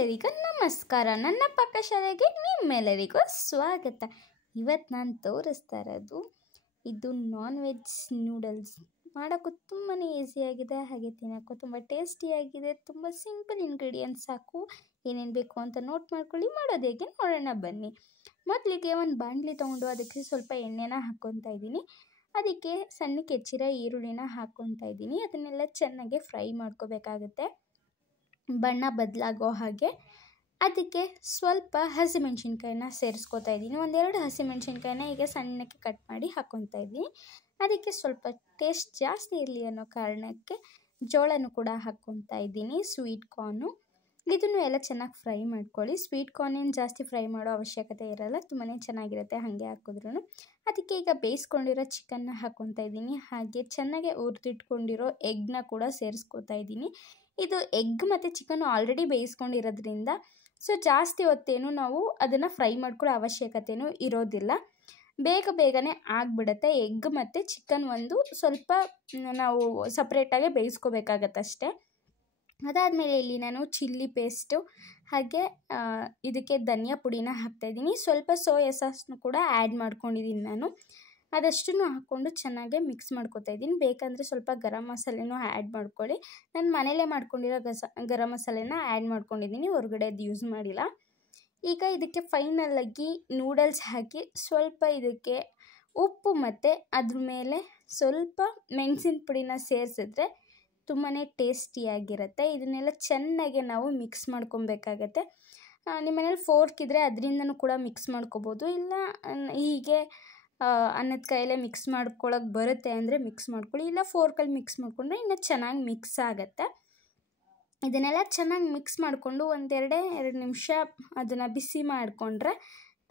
ಎಲ್ಲರಿಗೂ ನಮಸ್ಕಾರ. ನನ್ನ ಪಾಕಶಾಲೆಗೆ ನಿಮ್ಮೆಲ್ಲರಿಗೂ ಸ್ವಾಗತ. ಇವತ್ತು ನಾನು ತೋರಿಸ್ತಾ ಇರೋದು ಇದು ನಾನ್ ವೆಜ್ ನೂಡಲ್ಸ್. ಮಾಡೋಕ್ಕೂ ತುಂಬಾ ಈಸಿಯಾಗಿದೆ, ಹಾಗೆ ತಿನ್ನೋಕ್ಕೂ ತುಂಬ ಟೇಸ್ಟಿಯಾಗಿದೆ. ತುಂಬ ಸಿಂಪಲ್ ಇಂಗ್ರೀಡಿಯೆಂಟ್ಸ್ ಸಾಕು. ಏನೇನು ಬೇಕು ಅಂತ ನೋಟ್ ಮಾಡ್ಕೊಳ್ಳಿ. ಮಾಡೋದು ಹೇಗೆ ನೋಡೋಣ ಬನ್ನಿ. ಮೊದಲಿಗೆ ಒಂದು ಬಾಣಲಿ ತೊಗೊಂಡು ಅದಕ್ಕೆ ಸ್ವಲ್ಪ ಎಣ್ಣೆನ ಹಾಕ್ಕೊತಾ ಇದ್ದೀನಿ. ಅದಕ್ಕೆ ಸಣ್ಣಕ್ಕೆ ಹೆಚ್ಚಿರೋ ಈರುಳ್ಳಿನ ಹಾಕ್ಕೊತಾ ಇದ್ದೀನಿ. ಅದನ್ನೆಲ್ಲ ಚೆನ್ನಾಗಿ ಫ್ರೈ ಮಾಡ್ಕೋಬೇಕಾಗುತ್ತೆ, ಬಣ್ಣ ಬದಲಾಗೋ ಹಾಗೆ. ಅದಕ್ಕೆ ಸ್ವಲ್ಪ ಹಸಿಮೆಣ್ಸಿನ್ಕಾಯಿನ ಸೇರಿಸ್ಕೊತಾ ಇದ್ದೀನಿ. ಒಂದೆರಡು ಹಸಿಮೆಣ್ಸಿನ್ಕಾಯಿನ ಈಗ ಸಣ್ಣಕ್ಕೆ ಕಟ್ ಮಾಡಿ ಹಾಕ್ಕೊತಾ ಇದ್ದೀನಿ. ಅದಕ್ಕೆ ಸ್ವಲ್ಪ ಟೇಸ್ಟ್ ಜಾಸ್ತಿ ಇರಲಿ ಅನ್ನೋ ಕಾರಣಕ್ಕೆ ಜೋಳನೂ ಕೂಡ ಹಾಕ್ಕೊತಾ ಇದ್ದೀನಿ, ಸ್ವೀಟ್ ಕಾರ್ನು. ಇದನ್ನು ಎಲ್ಲ ಚೆನ್ನಾಗಿ ಫ್ರೈ ಮಾಡ್ಕೊಳ್ಳಿ. ಸ್ವೀಟ್ ಕಾರ್ನ್ ಏನು ಜಾಸ್ತಿ ಫ್ರೈ ಮಾಡೋ ಅವಶ್ಯಕತೆ ಇರೋಲ್ಲ, ತುಂಬಾ ಚೆನ್ನಾಗಿರುತ್ತೆ ಹಾಗೆ ಹಾಕಿದ್ರೂ. ಅದಕ್ಕೆ ಈಗ ಬೇಯಿಸ್ಕೊಂಡಿರೋ ಚಿಕನ್ನ ಹಾಕ್ಕೊತಾ ಇದ್ದೀನಿ. ಹಾಗೆ ಚೆನ್ನಾಗಿ ಹುರಿದಿಟ್ಕೊಂಡಿರೋ ಎಗ್ನ ಕೂಡ ಸೇರಿಸ್ಕೊತಾ ಇದ್ದೀನಿ. ಇದು ಎಗ್ ಮತ್ತು ಚಿಕನ್ ಆಲ್ರೆಡಿ ಬೇಯಿಸ್ಕೊಂಡಿರೋದ್ರಿಂದ ಜಾಸ್ತಿ ಹೊತ್ತೇನು ನಾವು ಅದನ್ನು ಫ್ರೈ ಮಾಡ್ಕೊಳ್ಳೋ ಅವಶ್ಯಕತೆಯೂ ಇರೋದಿಲ್ಲ. ಬೇಗನೆ ಆಗಿಬಿಡುತ್ತೆ. ಎಗ್ ಮತ್ತು ಚಿಕನ್ ಒಂದು ಸ್ವಲ್ಪ ನಾವು ಸಪ್ರೇಟಾಗಿ ಬೇಯಿಸ್ಕೋಬೇಕಾಗತ್ತಷ್ಟೇ. ಅದಾದಮೇಲೆ ಇಲ್ಲಿ ನಾನು ಚಿಲ್ಲಿ ಪೇಸ್ಟು ಹಾಗೆ ಇದಕ್ಕೆ ಧನಿಯಾ ಪುಡಿನ ಹಾಕ್ತಾಯಿದ್ದೀನಿ. ಸ್ವಲ್ಪ ಸೋಯಾ ಸಾಸ್ನು ಕೂಡ ಆ್ಯಡ್ ಮಾಡ್ಕೊಂಡಿದ್ದೀನಿ ನಾನು. ಅದಷ್ಟನ್ನು ಹಾಕ್ಕೊಂಡು ಚೆನ್ನಾಗಿ ಮಿಕ್ಸ್ ಮಾಡ್ಕೊತಾ ಇದ್ದೀನಿ. ಬೇಕಂದರೆ ಸ್ವಲ್ಪ ಗರಂ ಮಸಾಲೆನೂ ಆ್ಯಡ್ ಮಾಡ್ಕೊಳ್ಳಿ. ನಾನು ಮನೇಲೇ ಮಾಡ್ಕೊಂಡಿರೋ ಗರಂ ಮಸಾಲೆನ ಆ್ಯಡ್ ಮಾಡ್ಕೊಂಡಿದ್ದೀನಿ, ಹೊರಗಡೆದು ಯೂಸ್ ಮಾಡಿಲ್ಲ. ಈಗ ಇದಕ್ಕೆ ಫೈನಲಾಗಿ ನೂಡಲ್ಸ್ ಹಾಕಿ ಸ್ವಲ್ಪ ಇದಕ್ಕೆ ಉಪ್ಪು ಮತ್ತು ಅದ್ರ ಮೇಲೆ ಸ್ವಲ್ಪ ಮೆಣಸಿನ ಪುಡಿನ ಸೇರಿಸಿದ್ರೆ ತುಂಬಾ ಟೇಸ್ಟಿಯಾಗಿರುತ್ತೆ. ಇದನ್ನೆಲ್ಲ ಚೆನ್ನಾಗಿ ನಾವು ಮಿಕ್ಸ್ ಮಾಡ್ಕೊಬೇಕಾಗತ್ತೆ. ನಿಮ್ಮ ಮನೇಲಿ ಫೋರ್ಕ್ ಇದ್ದರೆ ಅದರಿಂದನೂ ಕೂಡ ಮಿಕ್ಸ್ ಮಾಡ್ಕೋಬೋದು, ಇಲ್ಲ ಹೀಗೆ ಅನ್ನದ ಕೈಯಲ್ಲೇ ಮಿಕ್ಸ್ ಮಾಡ್ಕೊಳ್ಳೋಕೆ ಬರುತ್ತೆ ಅಂದರೆ ಮಿಕ್ಸ್ ಮಾಡ್ಕೊಳ್ಳಿ, ಇಲ್ಲ ಫೋರ್ಕಲ್ಲಿ ಮಿಕ್ಸ್ ಮಾಡಿಕೊಂಡ್ರೆ ಇನ್ನೂ ಚೆನ್ನಾಗಿ ಮಿಕ್ಸ್ ಆಗುತ್ತೆ. ಇದನ್ನೆಲ್ಲ ಚೆನ್ನಾಗಿ ಮಿಕ್ಸ್ ಮಾಡಿಕೊಂಡು ಎರಡು ನಿಮಿಷ ಅದನ್ನು ಬಿಸಿ ಮಾಡಿಕೊಂಡ್ರೆ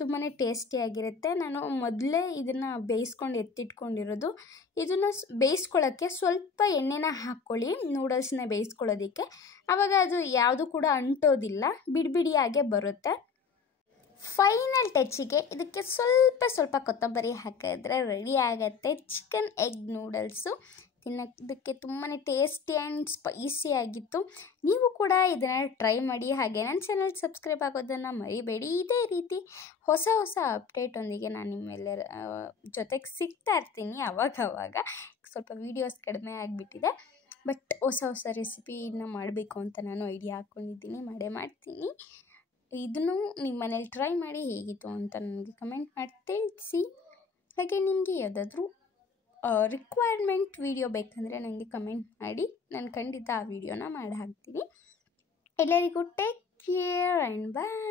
ತುಂಬಾ ಟೇಸ್ಟಿಯಾಗಿರುತ್ತೆ. ನಾನು ಮೊದಲೇ ಇದನ್ನು ಬೇಯಿಸ್ಕೊಂಡು ಎತ್ತಿಟ್ಕೊಂಡಿರೋದು. ಇದನ್ನು ಬೇಯಿಸ್ಕೊಳ್ಳೋಕ್ಕೆ ಸ್ವಲ್ಪ ಎಣ್ಣೆನ ಹಾಕ್ಕೊಳ್ಳಿ, ನೂಡಲ್ಸ್ನ ಬೇಯಿಸ್ಕೊಳ್ಳೋದಕ್ಕೆ. ಆವಾಗ ಅದು ಯಾವುದು ಕೂಡ ಅಂಟೋದಿಲ್ಲ, ಬಿಡಿಯಾಗೇ ಬರುತ್ತೆ. ಫೈನಲ್ ಟಚ್ಚಿಗೆ ಇದಕ್ಕೆ ಸ್ವಲ್ಪ ಕೊತ್ತಂಬರಿ ಹಾಕಿದ್ರೆ ರೆಡಿ ಆಗುತ್ತೆ ಚಿಕನ್ ಎಗ್ ನೂಡಲ್ಸು. ತಿನ್ನೋದಕ್ಕೆ ತುಂಬಾ ಟೇಸ್ಟಿ ಆ್ಯಂಡ್ ಸ್ಪೈಸಿ ಆಗಿತ್ತು. ನೀವು ಕೂಡ ಇದನ್ನು ಟ್ರೈ ಮಾಡಿ. ಹಾಗೆ ನನ್ನ ಚಾನಲ್ ಸಬ್ಸ್ಕ್ರೈಬ್ ಆಗೋದನ್ನು ಮರಿಬೇಡಿ. ಇದೇ ರೀತಿ ಹೊಸ ಅಪ್ಡೇಟೊಂದಿಗೆ ನಾನು ನಿಮ್ಮೆಲ್ಲರ ಜೊತೆಗೆ ಸಿಗ್ತಾ ಇರ್ತೀನಿ ಅವಾಗವಾಗ. ಸ್ವಲ್ಪ ವೀಡಿಯೋಸ್ ಕಡಿಮೆ ಆಗಿಬಿಟ್ಟಿದೆ, ಬಟ್ ಹೊಸ ರೆಸಿಪಿನ ಮಾಡಬೇಕು ಅಂತ ನಾನು ಐಡಿಯಾ ಹಾಕ್ಕೊಂಡಿದ್ದೀನಿ, ಮಾಡ್ತೀನಿ. ಇದನ್ನು ನಿಮ್ಮ ಮನೇಲಿ ಟ್ರೈ ಮಾಡಿ ಹೇಗಿತ್ತು ಅಂತ ನನಗೆ ಕಮೆಂಟ್ ಮಾಡಿ ತಿಳಿಸಿ. ಹಾಗೆ ನಿಮಗೆ ಯಾವುದಾದ್ರೂ ರಿಕ್ವೈರ್ಮೆಂಟ್ ವಿಡಿಯೋ ಬೇಕಂದರೆ ನನಗೆ ಕಮೆಂಟ್ ಮಾಡಿ, ನಾನು ಖಂಡಿತ ಆ ವಿಡಿಯೋನ ಮಾಡಿ ಹಾಕ್ತೀನಿ. ಎಲ್ಲರಿಗೂ ಟೇಕ್ ಕೇರ್ ಆ್ಯಂಡ್ ಬಾಯ್.